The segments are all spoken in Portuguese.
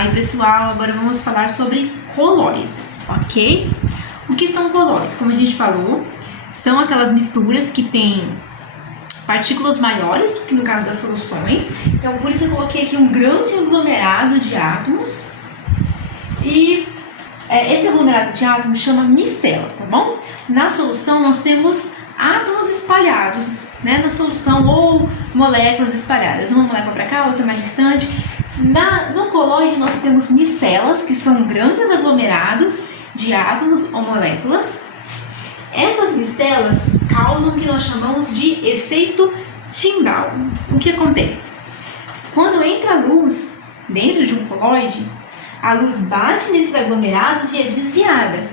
Aí, pessoal, agora vamos falar sobre colóides, ok? O que são colóides? Como a gente falou, são aquelas misturas que têm partículas maiores, que no caso das soluções. Então, por isso eu coloquei aqui um grande aglomerado de átomos. E esse aglomerado de átomos chama micelas, tá bom? Na solução, nós temos átomos espalhados, né, na solução, ou moléculas espalhadas. Uma molécula para cá, outra mais distante. No colóide, nós temos micelas, que são grandes aglomerados de átomos ou moléculas. Essas micelas causam o que nós chamamos de efeito Tyndall. O que acontece? Quando entra a luz dentro de um colóide, a luz bate nesses aglomerados e é desviada.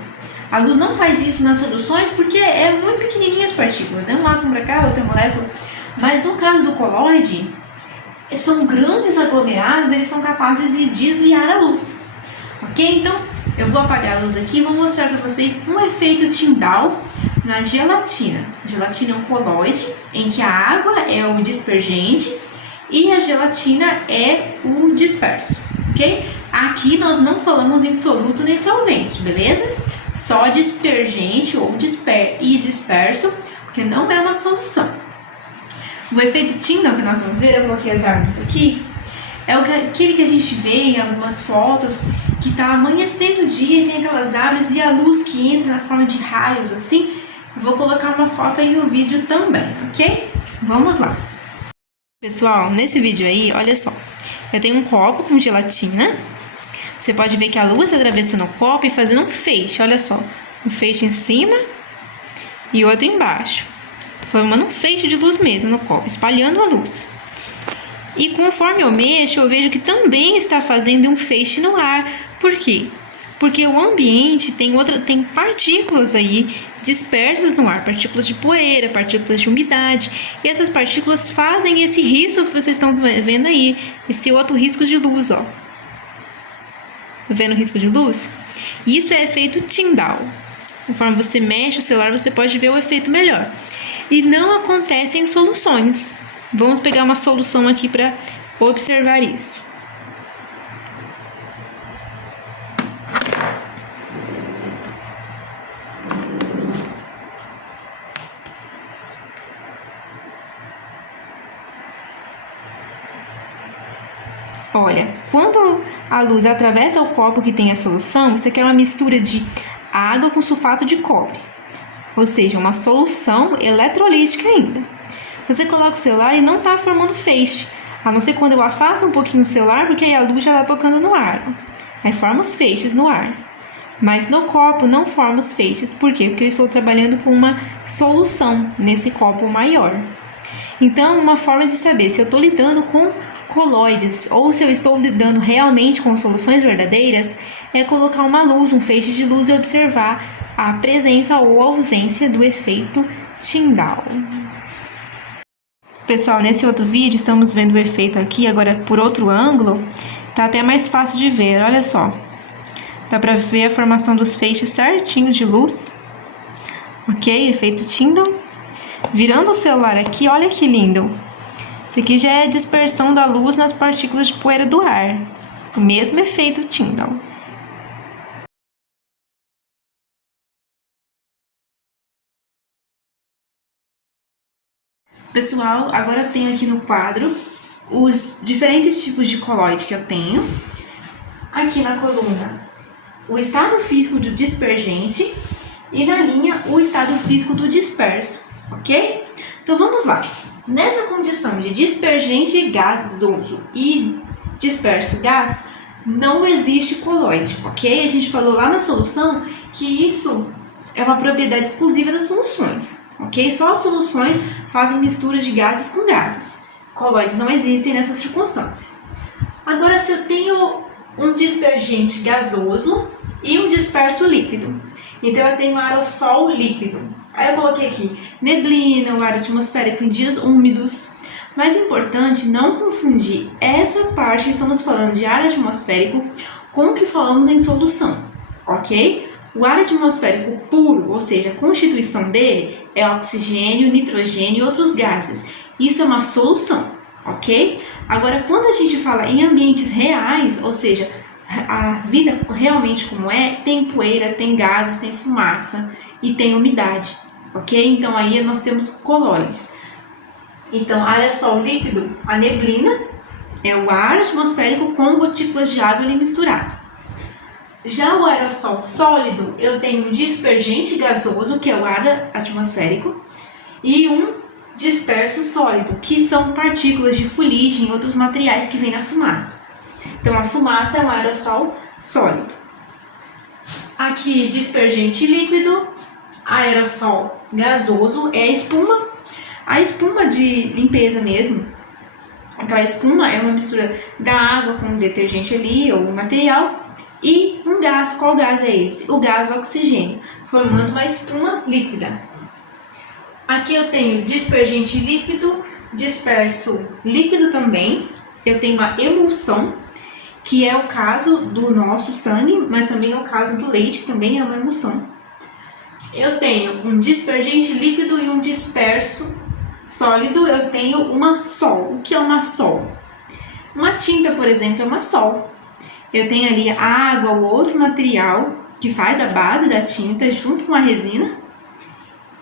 A luz não faz isso nas soluções porque é muito pequenininha as partículas. É um átomo para cá, outra molécula. Mas no caso do colóide, são grandes aglomerados, eles são capazes de desviar a luz. Ok? Então, eu vou apagar a luz aqui e vou mostrar para vocês um efeito Tyndall na gelatina. A gelatina é um colóide em que a água é o dispergente e a gelatina é o disperso, ok? Aqui nós não falamos em soluto nem solvente, beleza? Só dispergente ou disperso, porque não é uma solução. O efeito Tyndall que nós vamos ver, eu coloquei as árvores aqui, é aquele que a gente vê em algumas fotos, que está amanhecendo o dia e tem aquelas árvores e a luz que entra na forma de raios assim. Vou colocar uma foto aí no vídeo também, ok? Vamos lá. Pessoal, nesse vídeo aí, olha só. Eu tenho um copo com gelatina. Você pode ver que a luz está atravessando o copo e fazendo um feixe, olha só. Um feixe em cima e outro embaixo. Formando um feixe de luz mesmo no copo, espalhando a luz. E conforme eu mexo, eu vejo que também está fazendo um feixe no ar. Por quê? Porque o ambiente tem partículas aí dispersas no ar, partículas de poeira, partículas de umidade. E essas partículas fazem esse risco que vocês estão vendo aí, esse outro risco de luz, ó. Tá vendo o risco de luz? Isso é efeito Tyndall. Conforme você mexe o celular, você pode ver o efeito melhor. E não acontece em soluções. Vamos pegar uma solução aqui para observar isso. Olha, quando a luz atravessa o copo que tem a solução, isso aqui é uma mistura de água com sulfato de cobre. Ou seja, uma solução eletrolítica ainda. Você coloca o celular e não está formando feixe. A não ser quando eu afasto um pouquinho o celular, porque aí a luz já está tocando no ar. Aí forma os feixes no ar. Mas no copo não forma os feixes. Por quê? Porque eu estou trabalhando com uma solução nesse copo maior. Então, uma forma de saber se eu estou lidando com colóides ou se eu estou lidando realmente com soluções verdadeiras é colocar uma luz, um feixe de luz e observar a presença ou ausência do efeito Tyndall. Pessoal, nesse outro vídeo estamos vendo o efeito aqui, agora por outro ângulo, tá até mais fácil de ver, olha só. Dá pra ver a formação dos feixes certinho de luz. Ok? Efeito Tyndall. Virando o celular aqui, olha que lindo. Isso aqui já é a dispersão da luz nas partículas de poeira do ar. O mesmo efeito Tyndall. Pessoal, agora eu tenho aqui no quadro os diferentes tipos de colóide que eu tenho. Aqui na coluna, o estado físico do dispergente e na linha, o estado físico do disperso, ok? Então vamos lá. Nessa condição de dispergente gasoso e disperso gás, não existe colóide, ok? A gente falou lá na solução que isso é uma propriedade exclusiva das soluções, ok? Só as soluções fazem mistura de gases com gases. Colóides não existem nessa circunstância. Agora, se eu tenho um dispergente gasoso e um disperso líquido, então eu tenho um aerossol líquido. Aí eu coloquei aqui neblina, o ar atmosférico em dias úmidos. Mas é importante não confundir essa parte que estamos falando de ar atmosférico com o que falamos em solução, ok? O ar atmosférico puro, ou seja, a constituição dele é oxigênio, nitrogênio e outros gases. Isso é uma solução, ok? Agora, quando a gente fala em ambientes reais, ou seja, a vida realmente como é, tem poeira, tem gases, tem fumaça e tem umidade, ok? Então aí nós temos colóides. Então, aerossol líquido, a neblina, é o ar atmosférico com gotículas de água ali misturado. Já o aerossol sólido, eu tenho um dispergente gasoso, que é o ar atmosférico, e um disperso sólido, que são partículas de fuligem e outros materiais que vêm na fumaça. Então, a fumaça é um aerossol sólido. Aqui, dispergente líquido, aerossol gasoso, é a espuma. A espuma de limpeza mesmo, aquela espuma é uma mistura da água com o detergente ali, ou o material, e um gás. Qual gás é esse? O gás oxigênio, formando uma espuma líquida. Aqui eu tenho dispergente líquido, disperso líquido também. Eu tenho uma emulsão, que é o caso do nosso sangue, mas também é o caso do leite, também é uma emulsão. Eu tenho um dispergente líquido e um disperso sólido, eu tenho uma sol. O que é uma sol? Uma tinta, por exemplo, é uma sol. Eu tenho ali a água ou outro material que faz a base da tinta junto com a resina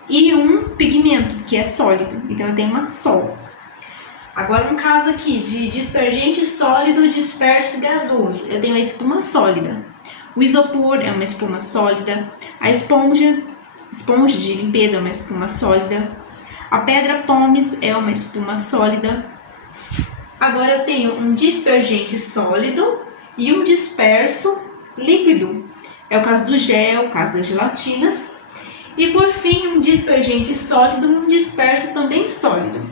e um pigmento, que é sólido. Então, eu tenho uma sol. Agora, um caso aqui de dispergente sólido, disperso gasoso. Eu tenho a espuma sólida. O isopor é uma espuma sólida. A esponja de limpeza é uma espuma sólida. A pedra pómez é uma espuma sólida. Agora, eu tenho um dispergente sólido e um disperso líquido. É o caso do gel, o caso das gelatinas. E, por fim, um dispergente sólido e um disperso também sólido,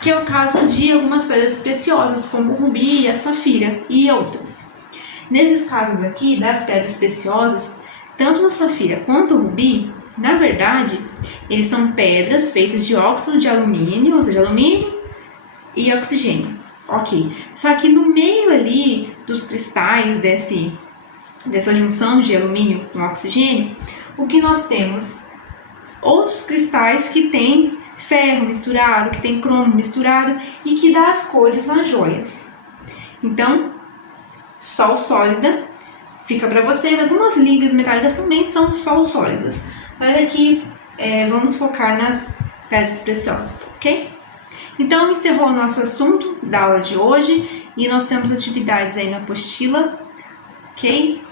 que é o caso de algumas pedras preciosas, como o rubi, a safira e outras. Nesses casos aqui, das pedras preciosas, tanto na safira quanto o rubi, na verdade, eles são pedras feitas de óxido de alumínio, ou seja, alumínio e oxigênio. Ok. Só que no meio ali dos cristais dessa junção de alumínio com oxigênio, o que nós temos? Outros cristais que tem ferro misturado, que tem cromo misturado e que dá as cores nas joias. Então, sol sólida fica para vocês. Algumas ligas metálicas também são sol sólidas. Mas aqui vamos focar nas pedras preciosas, ok? Então, encerrou o nosso assunto da aula de hoje e nós temos atividades aí na apostila, ok?